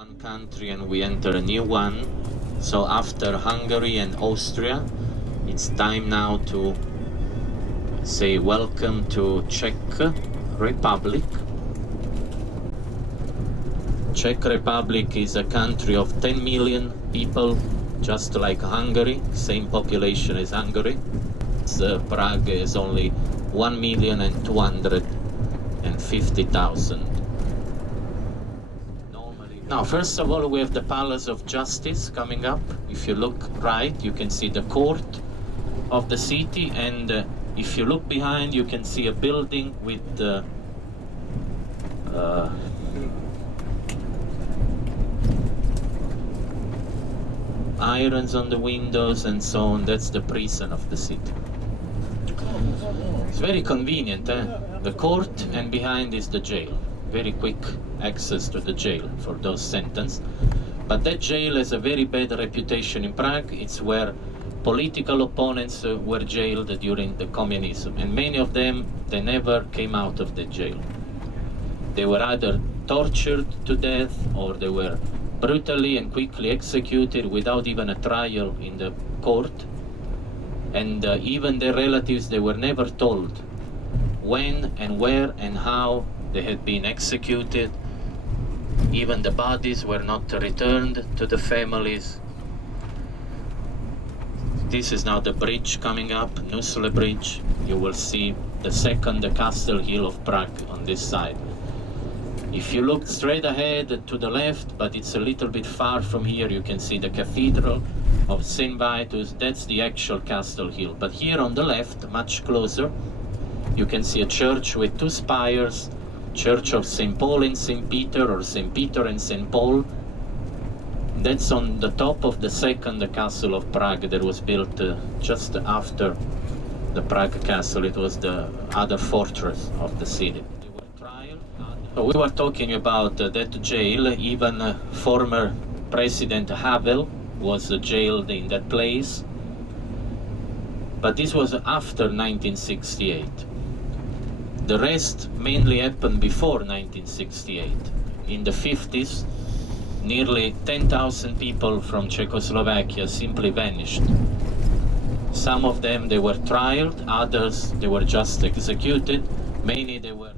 one country and we enter a new one. So after Hungary and Austria, it's time now to say welcome to Czech Republic. Czech Republic is a country of 10 million people, just like Hungary, same population as Hungary. Prague is only 1,250,000. Now, first of all, we have the Palace of Justice coming up. If you look right, you can see the court of the city, and if you look behind, you can see a building with irons on the windows and so on. That's the prison of the city. It's very convenient, the court, and behind is the jail. Very quick access to the jail for those sentenced. But that jail has a very bad reputation in Prague. It's where political opponents were jailed during the communism, and many of them, they never came out of the jail. They were either tortured to death or they were brutally and quickly executed without even a trial in the court. And even their relatives, they were never told when and where and how they had been executed. Even the bodies were not returned to the families. This is now the bridge coming up, Nusle Bridge. You will see the second castle hill of Prague on this side. If you look straight ahead to the left, but it's a little bit far from here, you can see the Cathedral of St. Vitus. That's the actual castle hill. But here on the left, much closer, you can see a church with two spires, Church of St. Paul and St. Peter, or St. Peter and St. Paul. That's on the top of the second castle of Prague that was built just after the Prague Castle. It was the other fortress of the city. We were talking about that jail. Even former President Havel was jailed in that place. But this was after 1968. The rest mainly happened before 1968. In the 50s, nearly 10,000 people from Czechoslovakia simply vanished. Some of them, they were trialed, others, they were just executed. Many, they were.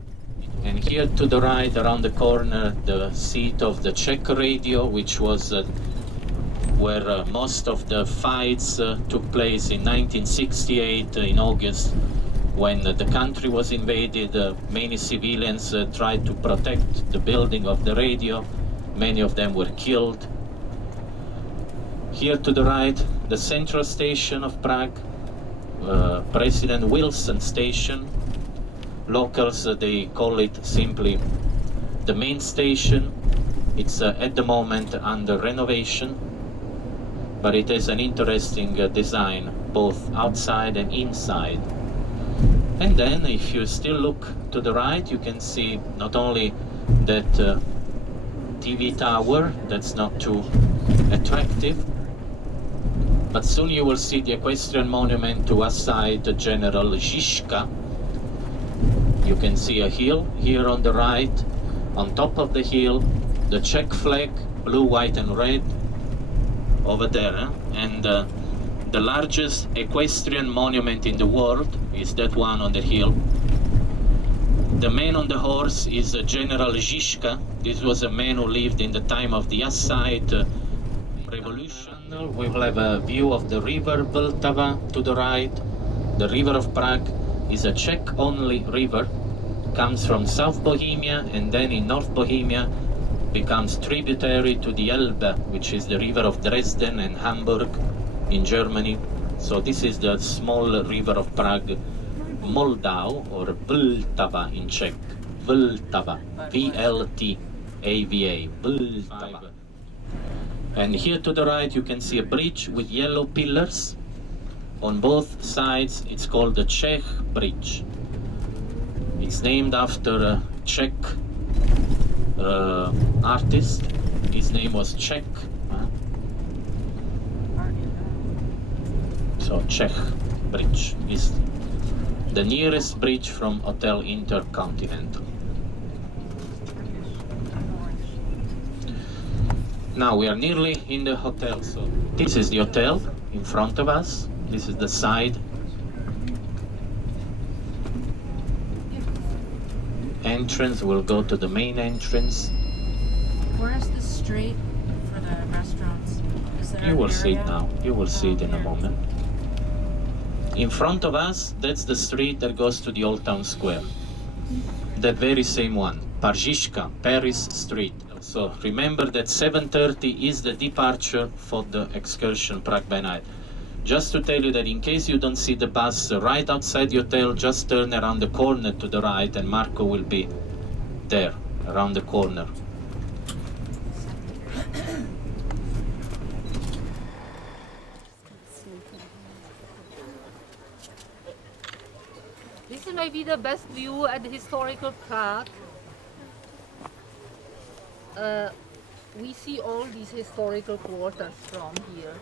And here to the right, around the corner, the seat of the Czech radio, which was where most of the fights took place in 1968 in August. When the country was invaded, many civilians tried to protect the building of the radio. Many of them were killed. Here to the right, the central station of Prague, President Wilson Station. Locals, they call it simply the main station. It's at the moment under renovation, but it has an interesting design, both outside and inside. And then, if you still look to the right, you can see not only that TV tower that's not too attractive, but soon you will see the equestrian monument to aside General Žižka. You can see a hill here on the right. On top of the hill, the Czech flag, blue, white and red, over there. And the largest equestrian monument in the world is that one on the hill. The man on the horse is General Žižka. This was a man who lived in the time of the Hussite Revolution. We will have a view of the river Vltava to the right. The river of Prague is a Czech-only river. Comes from South Bohemia, and then in North Bohemia becomes tributary to the Elbe, which is the river of Dresden and Hamburg in Germany. So this is the small river of Prague, Moldau, or Vltava in Czech. Vltava, V-L-T-A-V-A, Vltava. And here to the right you can see a bridge with yellow pillars. On both sides it's called the Czech Bridge. It's named after a Czech artist. His name was Czech. So Czech Bridge is the nearest bridge from Hotel Intercontinental. Now we are nearly in the hotel. So this is the hotel in front of us. This is the side entrance. We'll go to the main entrance. Where's the street for the restaurants? Is there You will an see it area? now. You will see it in a Here. moment. In front of us, that's the street that goes to the Old Town Square. That very same one, Pařížská, Paris Street. So remember that 7:30 is the departure for the excursion Prague by night. Just to tell you that in case you don't see the bus right outside the hotel, just turn around the corner to the right and Marco will be there, around the corner. This is maybe the best view at the historical Prague. We see all these historical quarters from here.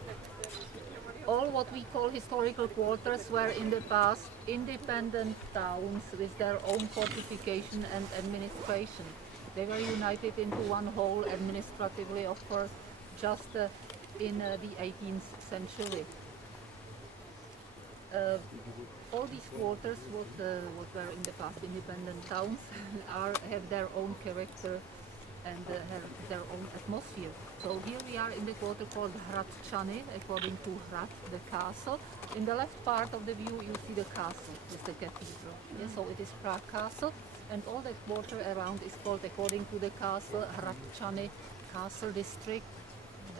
All what we call historical quarters were in the past independent towns with their own fortification and administration. They were united into one whole administratively, of course, just in the 18th century. All these quarters, what were in the past independent towns, have their own character and have their own atmosphere. So here we are in the quarter called Hradčany, according to Hrad, the castle. In the left part of the view you see the castle with the cathedral. Yeah, so it is Prague Castle, and all the quarter around is called, according to the castle, Hradčany Castle District.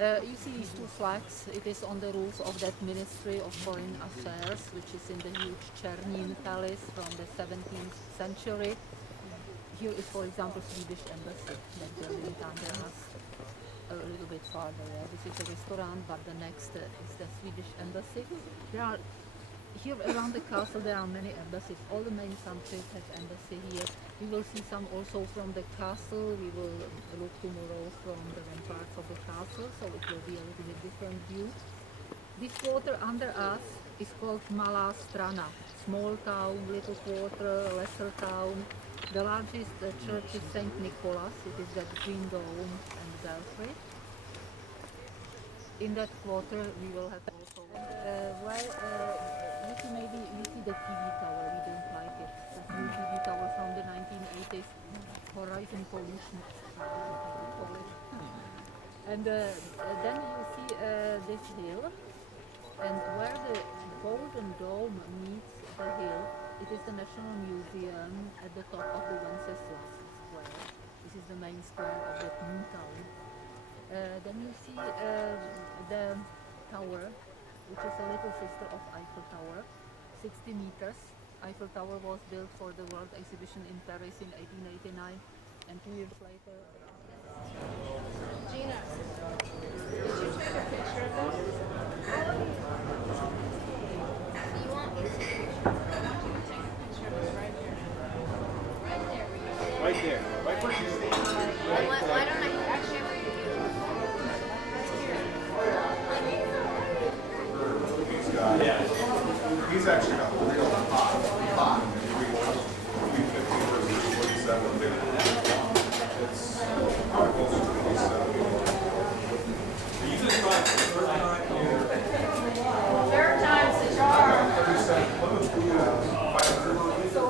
You see these two flags. It is on the roof of that Ministry of Foreign Affairs, which is in the huge Černín Palace from the 17th century. Here is, for example, Swedish Embassy, that building under us, a little bit farther. Yeah. This is a restaurant, but the next is the Swedish Embassy. Here around the castle there are many embassies. All the main countries have embassy here. We will see some also from the castle. We will look tomorrow from the ramparts of the castle, so it will be a little bit different view. This quarter under us is called Malostranská, small town, little quarter, lesser town. The largest church is St. Nicholas. It is that green dome and belfry. In that quarter we will have also you see the TV tower. We don't like it. The new TV tower from the 1980s. Horizon pollution. And then you see this hill, and where the golden dome meets the hill, it is the National Museum at the top of the Wenceslas Square. This is the main square of that new town. Then you see the tower, which is a little sister of Eiffel Tower, 60 meters. Eiffel Tower was built for the World Exhibition in Paris in 1889, and 2 years later... Gina, did you take a picture of this? You want me to take a picture? I want you to take a picture of this right here. Right there. Right there. Right where she's standing. Why don't I actually have you do it? He's actually got a real hot. 350 versus 47 there. It's probably closer to 27. You just got the third time here. Third time's the charm. 37. So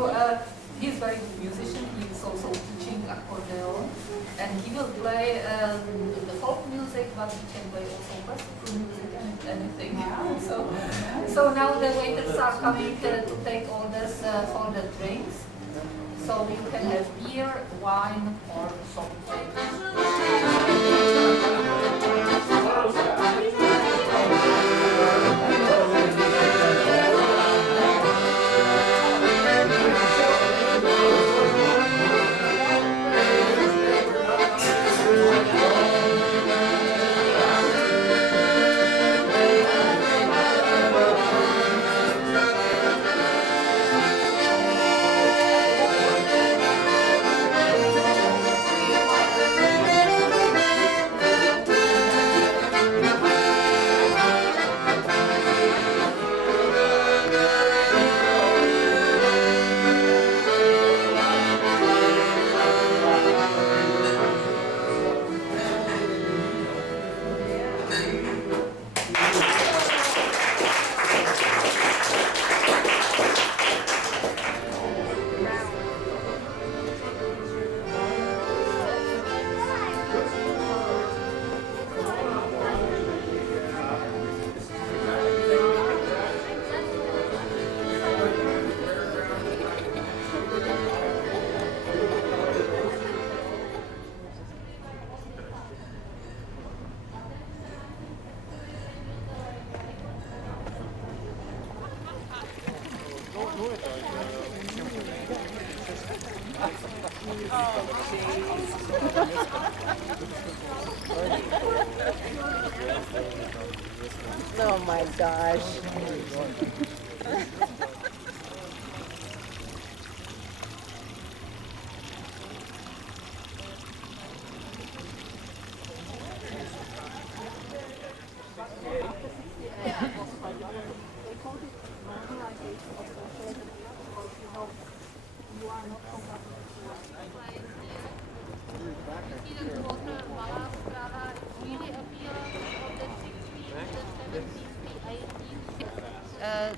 he's a very good musician. He is also teaching accordion, and he will play the folk music, but he can play also classical music and anything. So now the waiters are coming to take orders for the drinks. So you can have beer, wine, or soft Oh my gosh.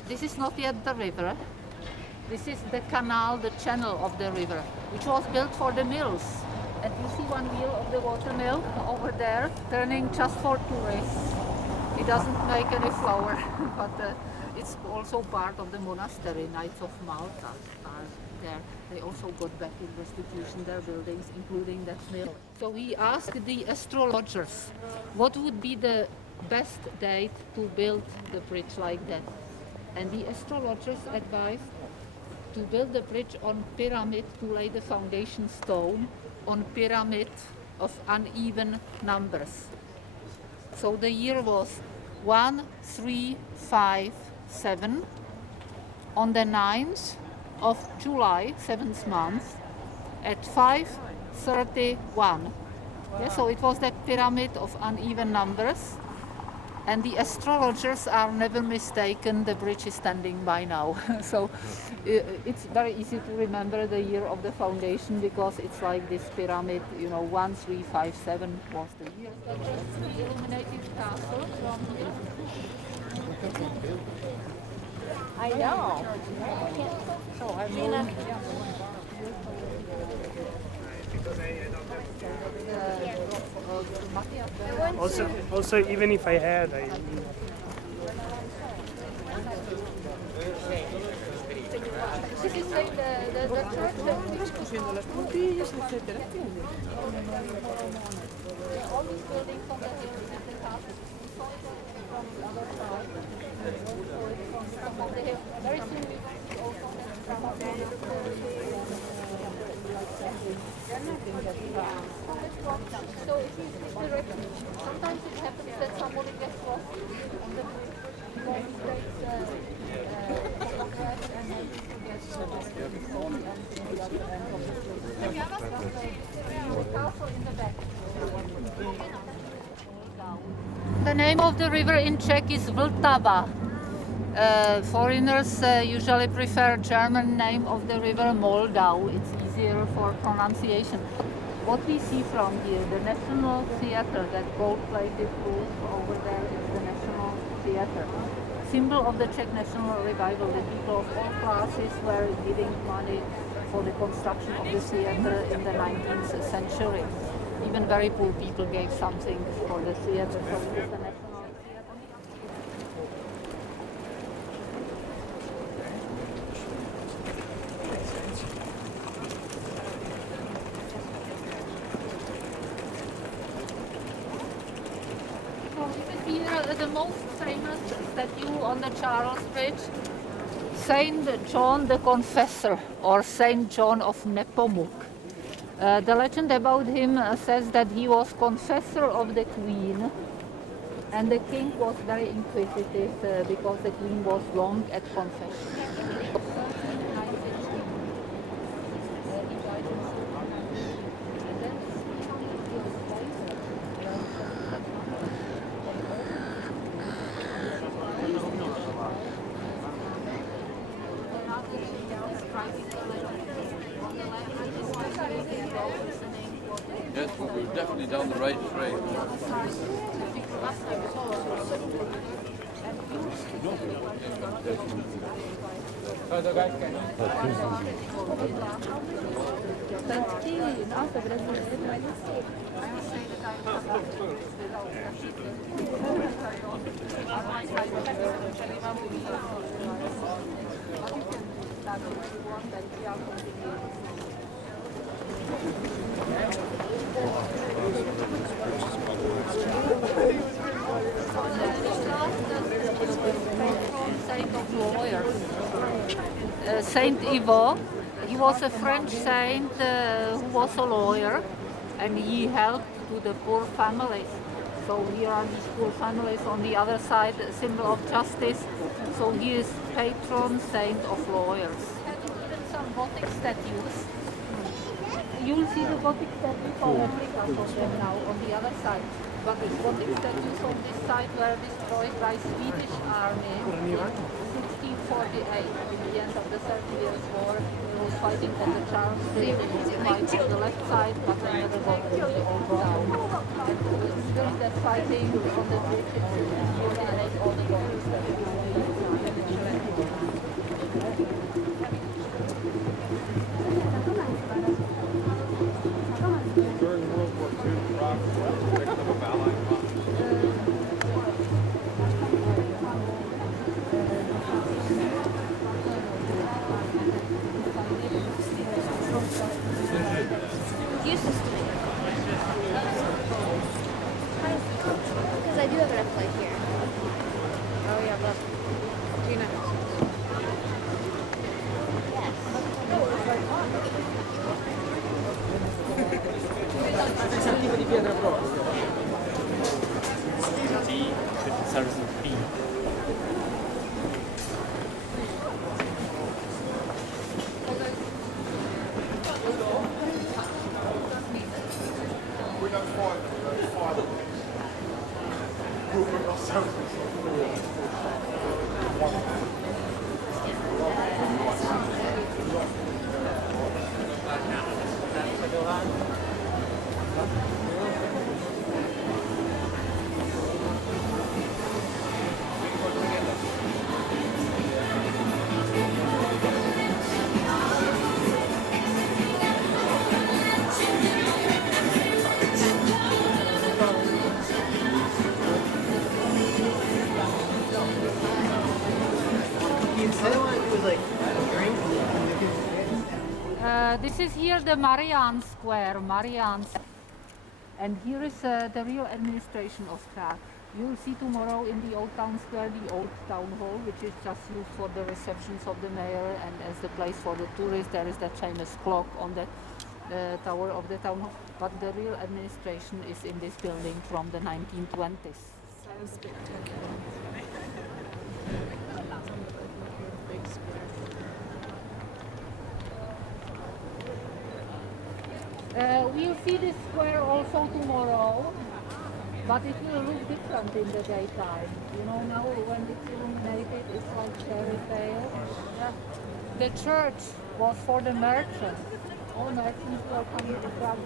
This is not yet the river. This is the canal, the channel of the river, which was built for the mills. And you see one wheel of the water mill over there, turning just for tourists. It doesn't make any flour, but it's also part of the monastery. Knights of Malta are there. They also got back in restitution their buildings, including that mill. So we asked the astrologers what would be the best date to build the bridge like that. And the astrologers advised to build the bridge on pyramid, to lay the foundation stone on pyramid of uneven numbers. So the year was 1357 on the 9th of July, 7th month, at 5:31. Yeah, so it was that pyramid of uneven numbers. And the astrologers are never mistaken, the bridge is standing by now. So it's very easy to remember the year of the foundation because it's like this pyramid, 1357 was the year. The illuminated castle from here. I know. So I'm Also, even if I had, This is like the church. All these buildings on the hill is the castle. From the other side. From the hill. Very soon we will see also some of the So it is this direction. Sometimes it happens that somebody gets lost on the bridge because it takes photograph and then gets lost on the other end of the bridge. The castle in the back. The name of the river in Czech is Vltava. Foreigners usually prefer German name of the river Moldau. It's easier for pronunciation. What we see from here, the National Theatre, that gold-plated roof over there is the National Theatre. Symbol of the Czech national revival. The people of all classes were giving money for the construction of the theatre in the 19th century. Even very poor people gave something for the theatre. So it is the National Theatre. The most famous statue on the Charles Bridge, Saint John the Confessor, or Saint John of Nepomuk. The legend about him says that he was confessor of the queen, and the king was very inquisitive because the queen was long at confession. Yes, we're definitely down the right track. Saint Ivo, he was a French saint who was a lawyer, and he helped to the poor families. So here are these poor families. On the other side, a symbol of justice. So he is patron saint of lawyers. And even some Gothic statues. You'll see the Gothic statues or replicas of them now on the other side. But the Gothic statues on this side were destroyed by Swedish army in 1648 at the end of the 30 Years' War. They were fighting on the Charles River, fight on the left side, but they never got to the old town. And during that fighting on the bridges, they eliminated all the Gothic statues. During World War II, Prague was a victim of Allied bombing. Useless to me. Because I do have enough light here. Oh yeah, look. Gina. Yes. We're not far. Moving ourselves. This is here the Marian Square, Marians. And here is the real administration of Prague. You'll see tomorrow in the Old Town Square the Old Town Hall, which is just used for the receptions of the mayor and as the place for the tourists. There is that famous clock on the tower of the town hall. But the real administration is in this building from the 1920s. So spectacular. Big square. We'll see this square also tomorrow, but it will look different in the daytime. You know, now when it's illuminated, it's like very pale. Yeah. The church was for the merchants. All merchants were coming to Prague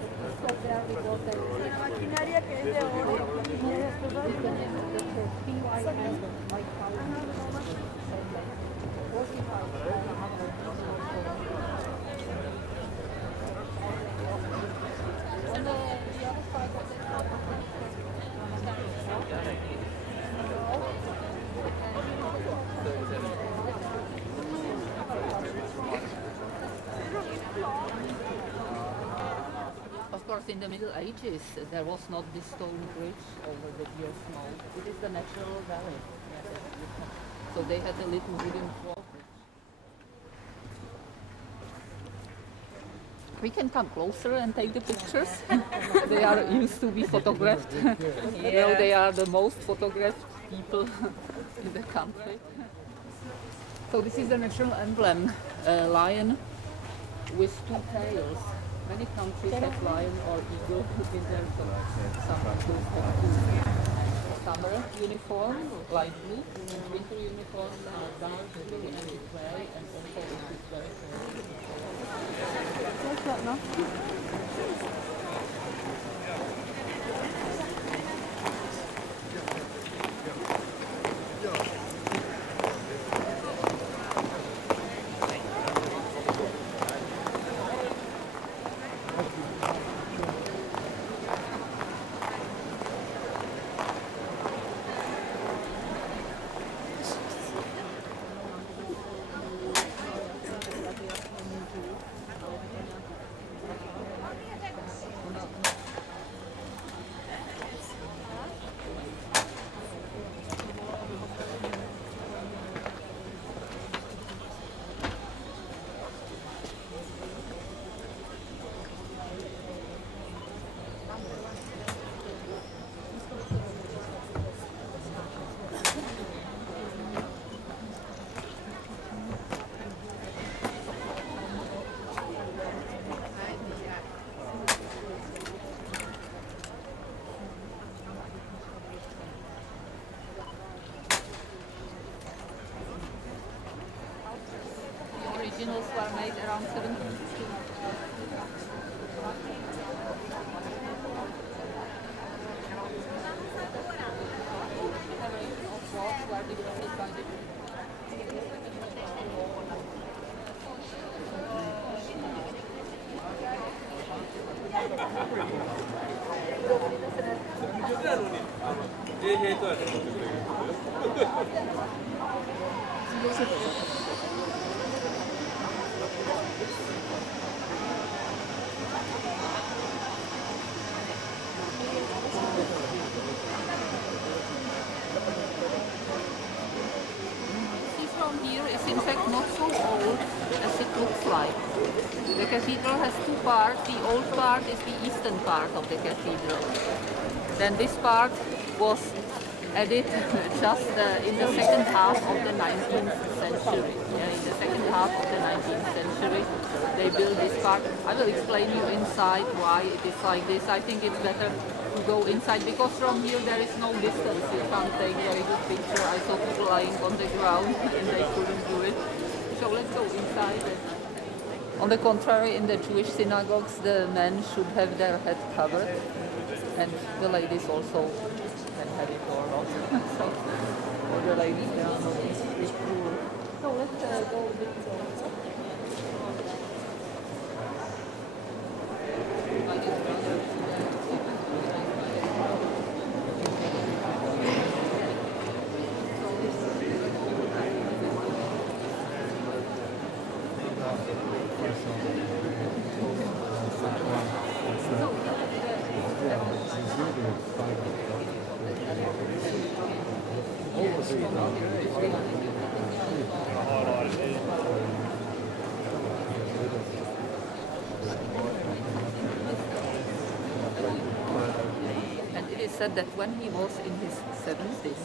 so there because they were the church. PYM, like on the other side of the Of course, in the Middle Ages, there was not this stone bridge over the deer snow. It is the natural valley. So they had a little wooden drawbridge. We can come closer and take the pictures. They are used to be photographed. You know, they are the most photographed people in the country. So this is the national emblem, a lion with two tails. Many countries have lion or eagle in their flags. Some countries have two. Summer uniform, light blue, and winter uniform, dark blue and gray, and also this is very cool. What's that now? were made around 1760. From here is in fact not so old as it looks like. The cathedral has two parts. The old part is the eastern part of the cathedral. Then this part was added just in the second half of the 19th century. Yeah, in the second half of the 19th century, they built this part. I will explain you inside why it is like this. I think it's better to go inside because from here there is no distance. You can't take very good picture. I saw people lying on the ground and they couldn't do it. So let's go inside. On the contrary, in the Jewish synagogues, the men should have their head covered, and the ladies also can have it or not. So, for the ladies, they are not this rule. So let's go a bit. Said that when he was in his 70s,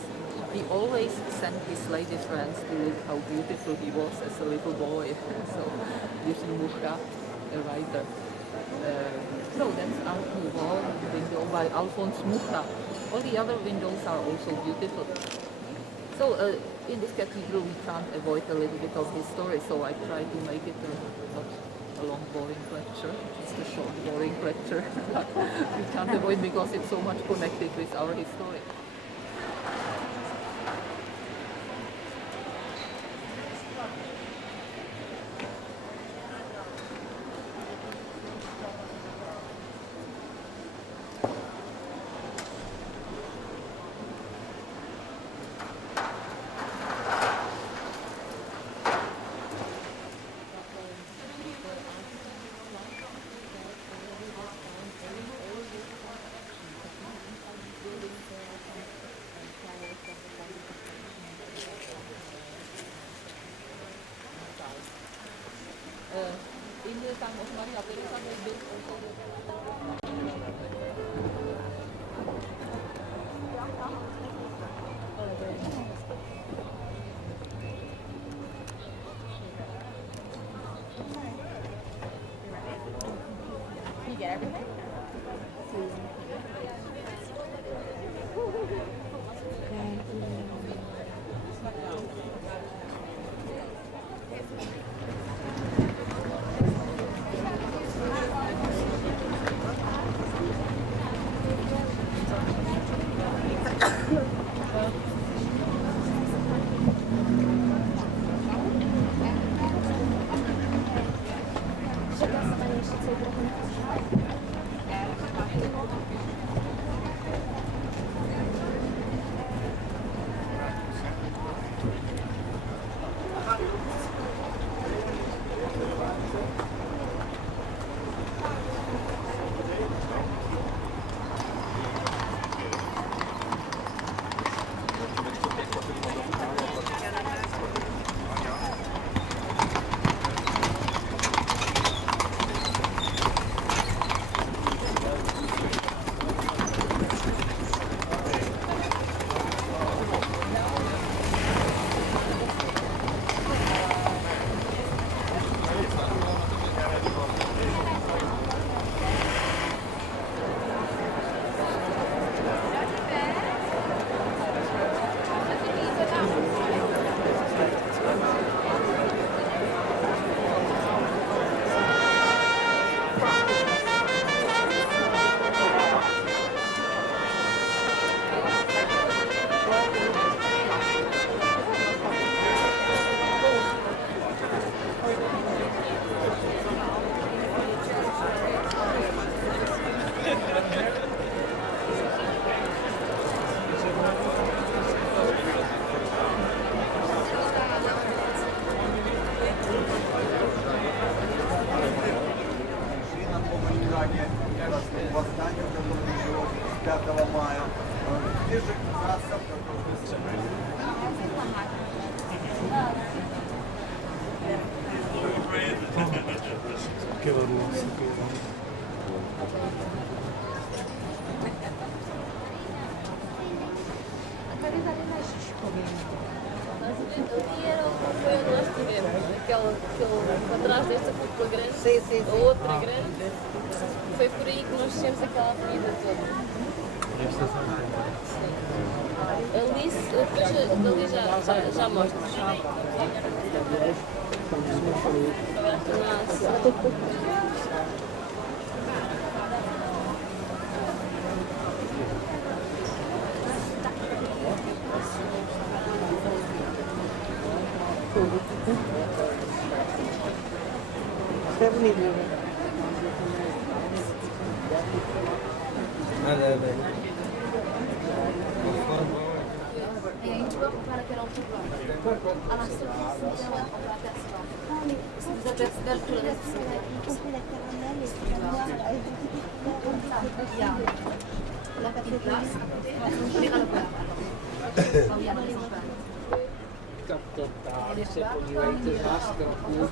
he always sent his lady friends to look how beautiful he was as a little boy. So, Jiří Mucha, a writer. So that's our window by Alphonse Mucha. All the other windows are also beautiful. So in this cathedral we can't avoid a little bit of history, so I try to make it not a long boring lecture, just a short boring lecture. We can't avoid because it's so much connected with our history. Atrás desta cúpula grande, a outra grande, foi por aí que nós temos aquela avenida toda. Ali, depois dali já mostro. É bonito. Et une fois, on va à laquelle on trouve à l'instant, on va apercevoir. Si vous apercevez tout le reste, il y a la petite place à côté, on ira le voir. On y a dans les Se podívejte z nás trochu.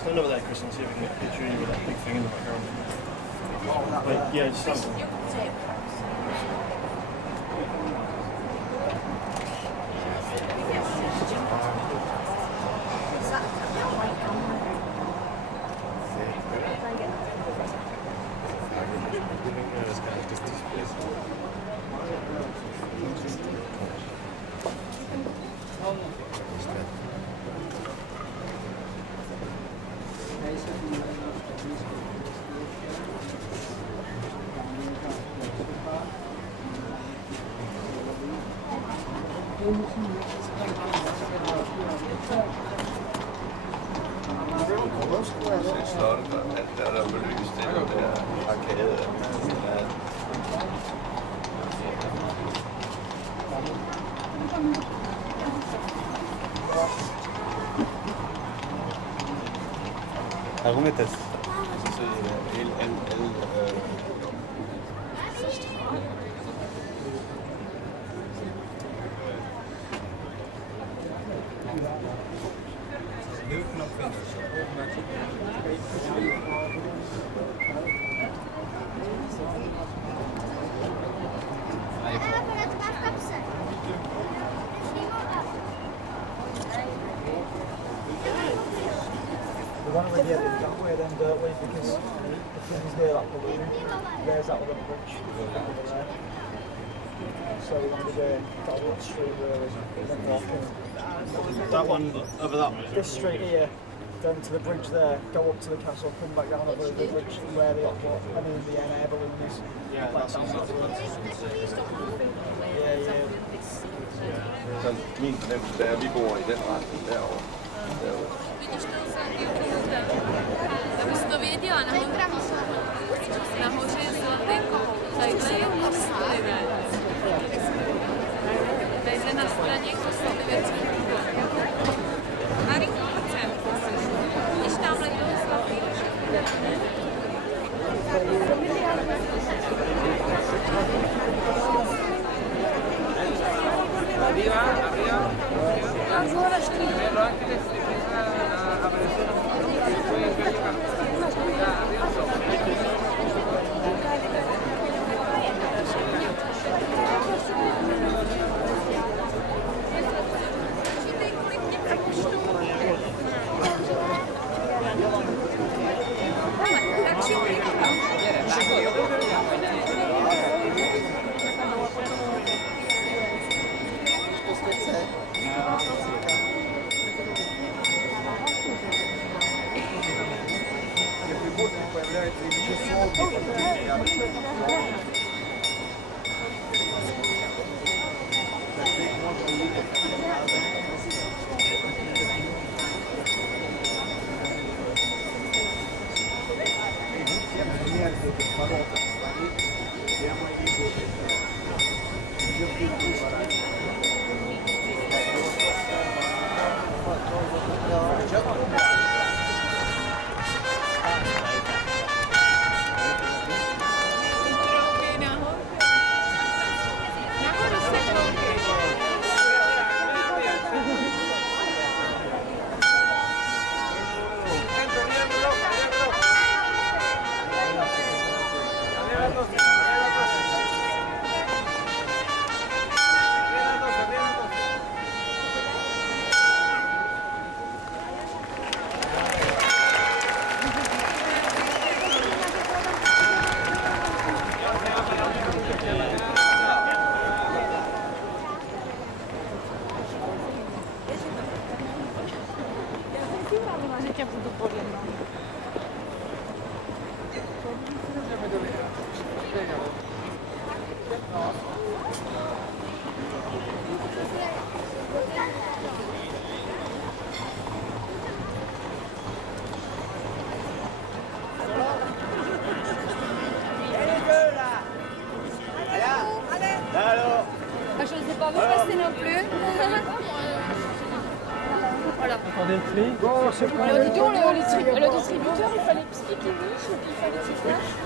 Stand over there, Chris, and see if we can get a picture of you with that big thing in the background. Like, yeah, just stand there. Der er belyst det der arkade. Warum ist das? One way the other, that way then that way, because the thing's there, that balloon, there's that other bridge over there. So we want to go that one straight really, and then walk in. That one over that way. This straight here, then to the bridge there, go up to the castle, come back down over the bridge where the air balloon is. Yeah, that's Så min fornemmelse er, at vi bor i den retning derovre. Já bys to věděla, nahoře je Zlatenko, tadyhle je kostlivé. Tadyhle na straně kostlivěcí kůl. Marinko, pojď sem. Když tamhle jdou Zlatý. Je ne sais pas vous passer non plus. Voilà. Attendez le prix. Bon, c'est pas Alors dis donc, le distributeur, il fallait expliquer riche, et puis il fallait qu'il fasse.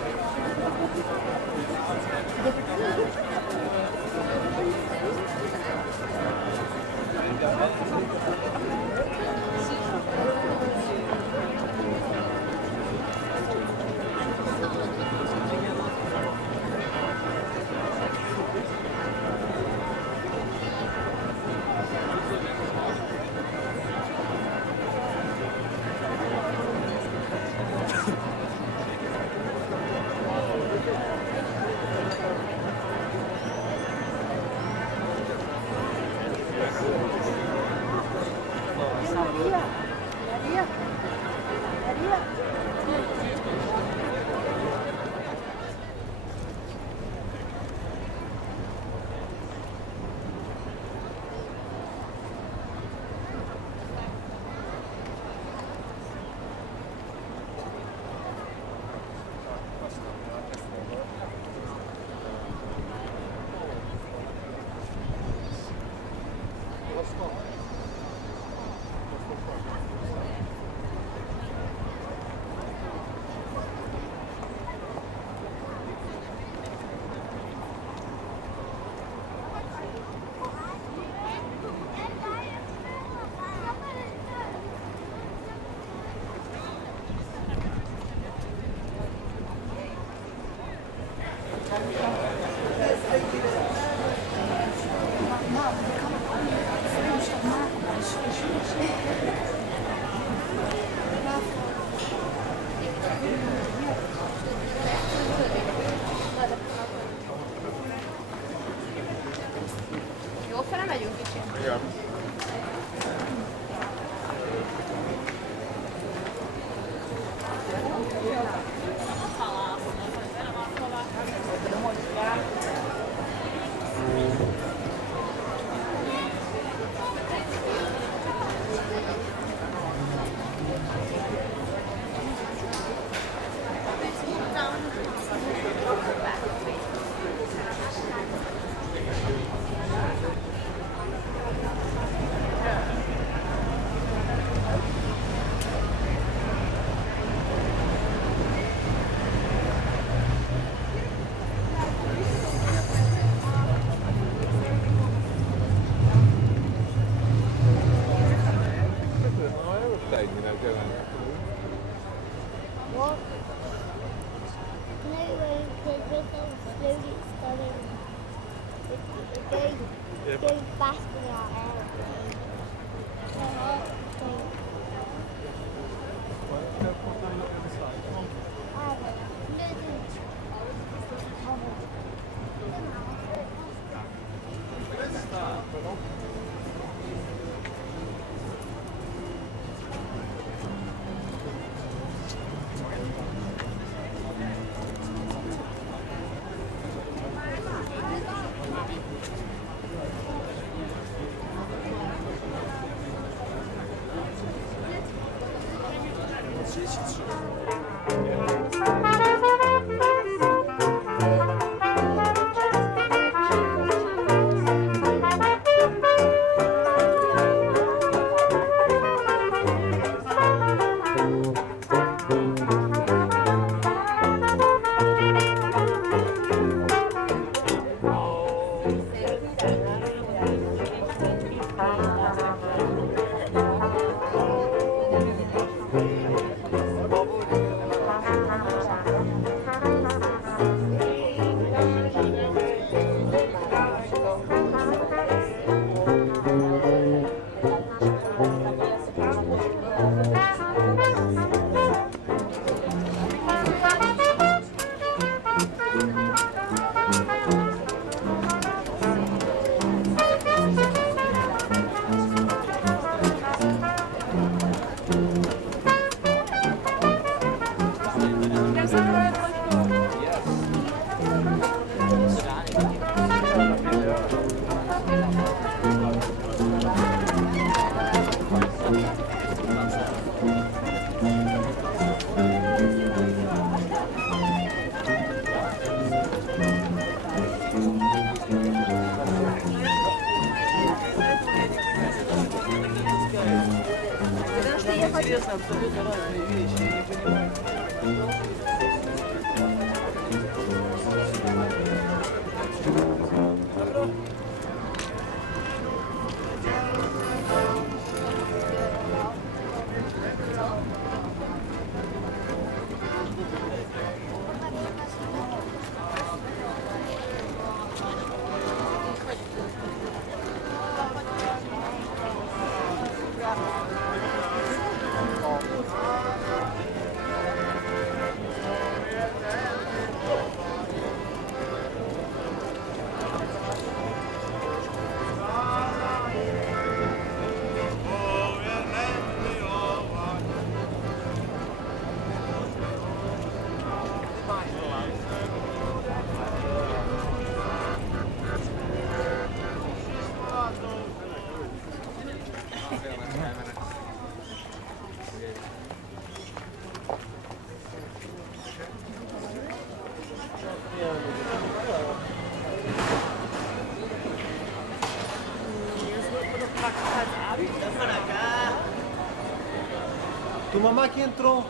Tu mamá que entrou.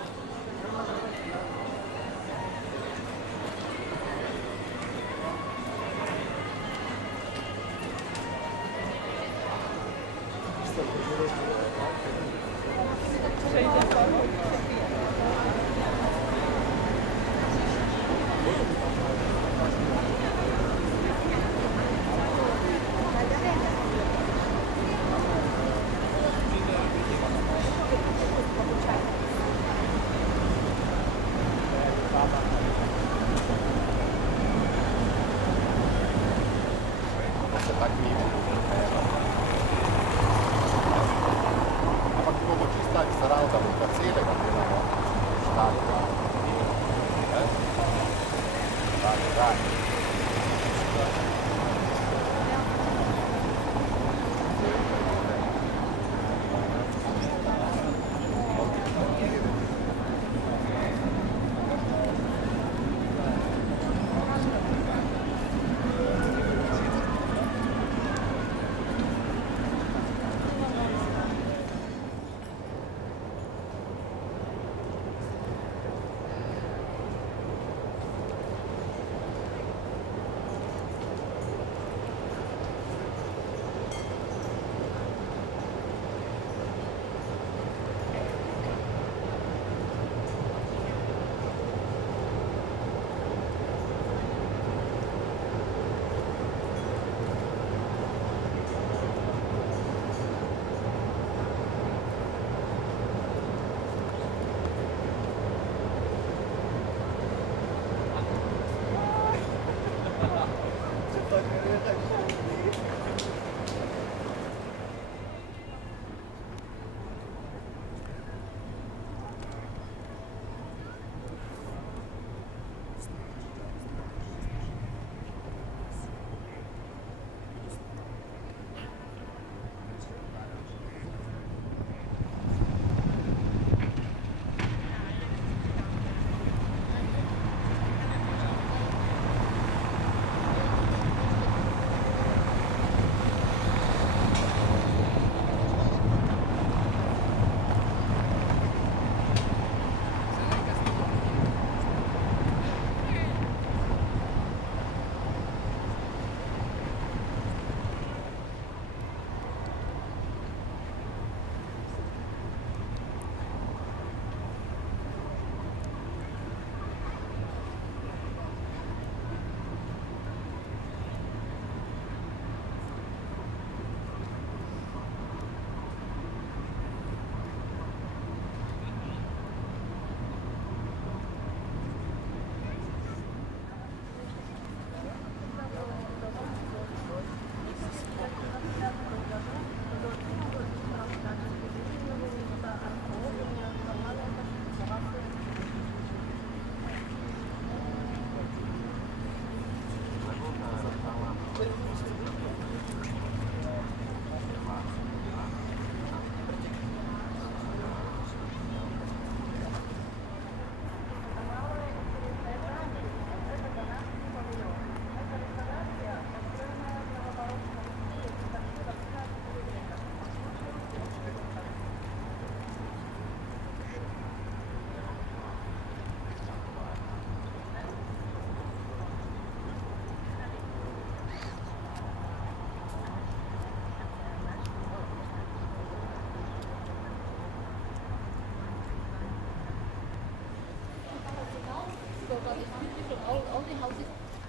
all the houses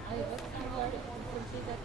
I went to were considered